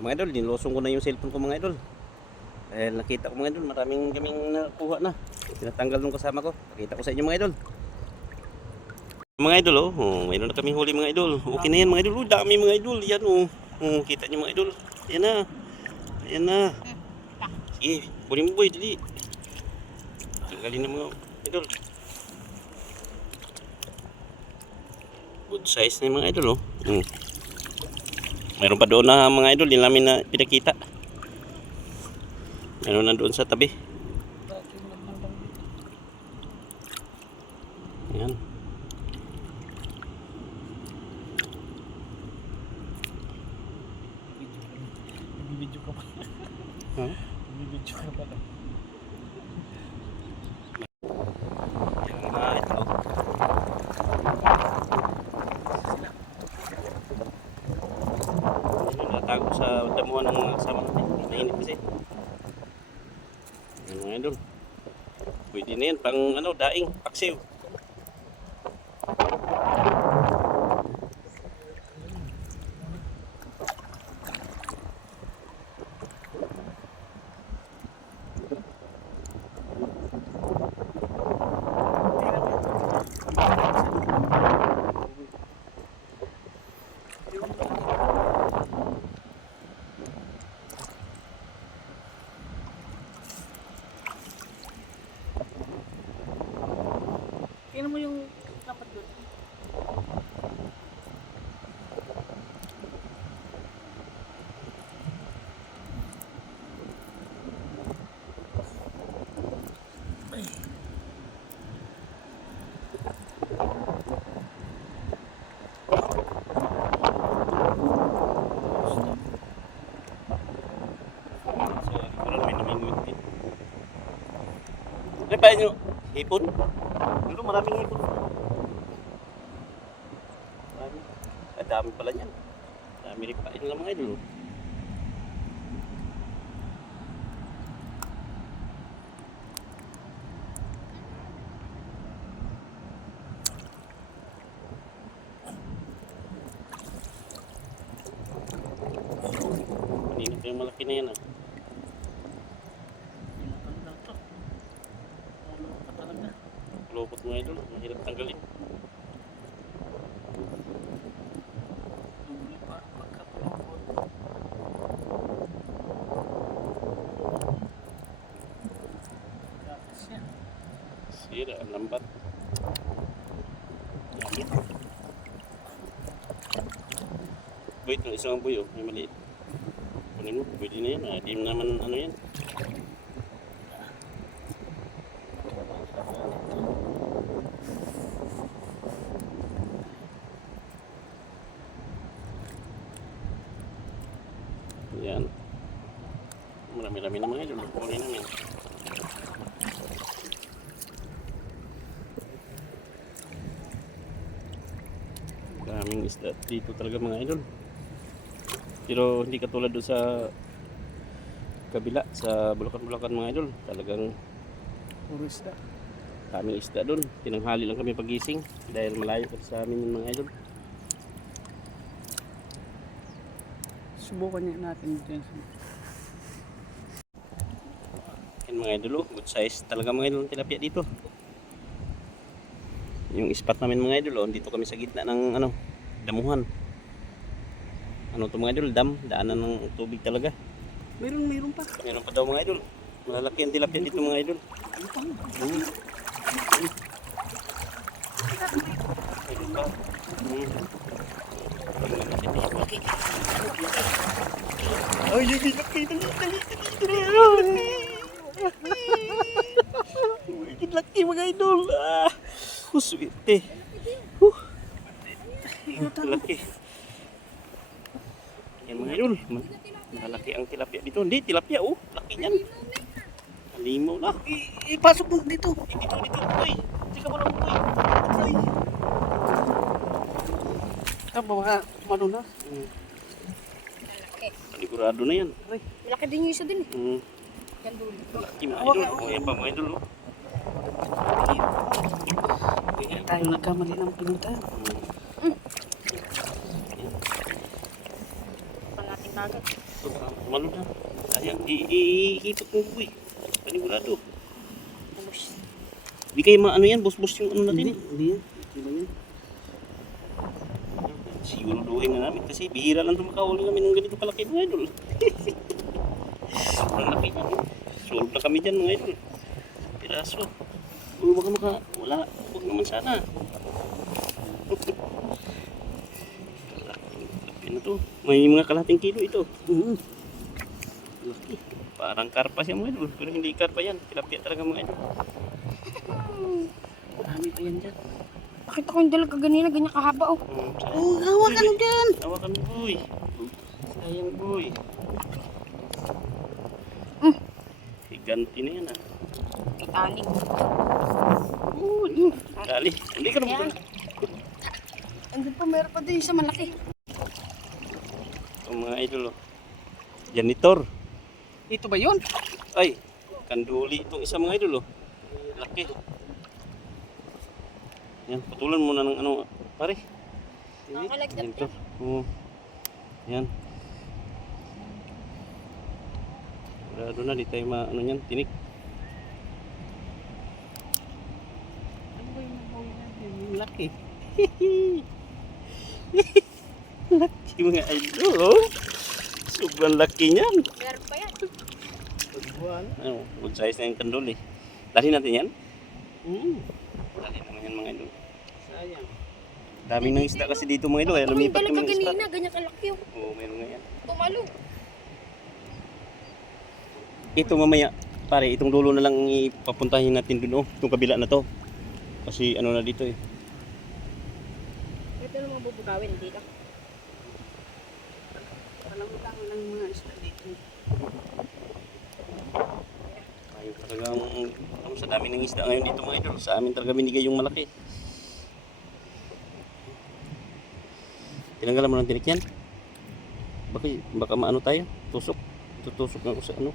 Ito mga idol, dinlosong ko na yung cellphone ko mga idol. Dahil nakita ko mga idol, maraming kaming nakuha na. Tinatanggal nung kasama ko. Nakita ko sa inyo mga idol. Mga idol mayroon na kaming huli mga idol. Okay na yan mga idol. Dami mga idol. Yan kita nyo mga idol. Yan na. Ayan na. Sige, kunin mo boy, dali. Tanggalin na mga idol. Good size na yung mga idol Mayroon pa doon na mga idol, din namin na pinakita. Mayroon na doon sa tabi. Ayan. Bibidyo ka pa. Bibidyo ka pa. Yung mga itlog. Natago sa damuhan ng mga kasama natin. Mainit kasi. Yung mga idol. Pwede na yan pang daing, paksiw. Tingnan mo yung dapat doon. Ano ba nyo? Hipon? Ano, maraming hipon. Marami. Dami pala niyan. Dami rin pa. Ito lang mga idol. Kanina pa yung malaki na yan Lupot mga idol, mahirap tanggalin. Sira, ang lambat. Yamit. Buy ito, isang buyo, may maliit. Kunin mo, pwede na yan. Di naman yan. Yan. Marami-rami na mga idol. Kunin namin. Daming isda dito talaga mga idol. Pero hindi katulad doon sa kabila, sa Bulacan-Bulacan mga idol. Talagang Puro isda. daming isda doon. Tinanghali lang kami pagising dahil malayo pa sa amin yung mga idol. Subukan natin dyan. Yan mga idol, good size talaga mga idol ng tilapia dito. Yung spot namin mga idol, dito kami sa gitna ng damuhan. Ano to mga idol, daanan ng tubig talaga. Meron pa. Meron pa daw mga idol. Malalaki ang tilapia dito mga idol. Meron pa. Ay, laki. Laki mga idol. Swerte. Laki. Yan mga idol. Malaki ang tilapia dito. Hindi, tilapia laki niyan. Halimaw na. Ipasok mo dito. Dito. Uy. Sika mo lang uy. Tama mga ano na. Panigurado na yan. Malaki din yung isa din eh. Yan dulo. Laki mga idol. Yan pa mga idol. Kaya tayo nagkamali ng pinutan. Pa natin kagad. Malod na. Ayan, iikot mo boy. Panigurado. Ubus. Di kayo maano yan, bus-bus yung ano natin. Hindi yan. Hindi ba yan? Siguro duhin na namin kasi bihira lang tumakahuli kami ng ganito kalaki mga idol. Sobrang laki na. Solve na kami dyan mga idol. Piraso. Uy, baka wala. Huwag naman sana. Laki na to. May mga kalahating kilo ito. Laki. Parang karpa siya mga idol. Pero hindi karpa yan. Tilapia talaga mga idol. Marami pa yan dyan. Nakita ko yung dalaga ganina, ganyan kahaba oh. Oh, hawakan mo dyan. Hawakan mo boy. Sayang boy. Higanti na yan ah. Titanic. Dali. Hindi ka naman. Ayan. Andun pa, meron pa din isa malaki. Ang mga idol oh. Janitor. Ito ba yun? Ay, kanduli itong isa mga idol oh. Laki. Yan, patulan mo na ng ano, pare. Nakakalagdag Janitor. Oo. Yan. Sigurado na, di tayo ano yan, tinik. Ano ba yung nahuli natin? Yung laki. Laki mga idol oh. Sobrang laki niyan. Meron pa yan. Pagbuwan. Ano, good size na yung kanduli. Dali natin yan. Dali naman yan mga idol. Sayang. Daming ng isda kasi dito mga idol, kaya Ako yung lumipat dalaga kami ng isda. ganina, ganyan kalaki oh. Oo, meron nga yan. Tumalo. Ito mamaya, pare, itong dulo na lang ipapuntahin natin dun, oh. Itong kabila na to. Kasi ano na dito eh. Ito na mga bubugawin dito. Palamutang ng mga isda dito. Ayun talagang, sa dami ng isda ngayon dito mga idol. Sa amin talaga binigay yung malaki. Tinanggalan mo ng tinik yan? Baka maano tayo? Tusok. Tutusok na ako sa ano.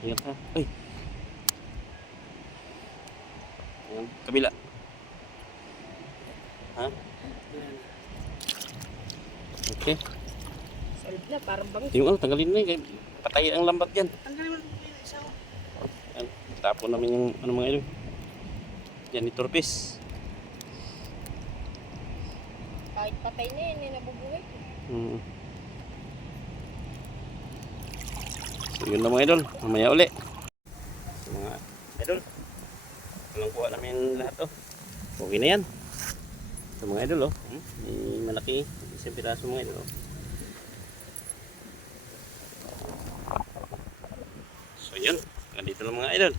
Ayan ka. Ay! Ayan, kabila. Ha? Okay. Solve na, parang bangis. Yung ano, tanggalin na yun. Patay ang lambat dyan. Tanggalin mo yung isa. Ayan, tapon namin yung ano mga ilo. Yan, iturpis. Kahit patay na yan, nabubuhay. So yun na mga idol, mamaya uli. So, mga idol, walang kuha namin lahat oh. Okay na yan. So mga idol oh, may malaki, isang piraso mga idol oh. So yun, ganito lang mga idol.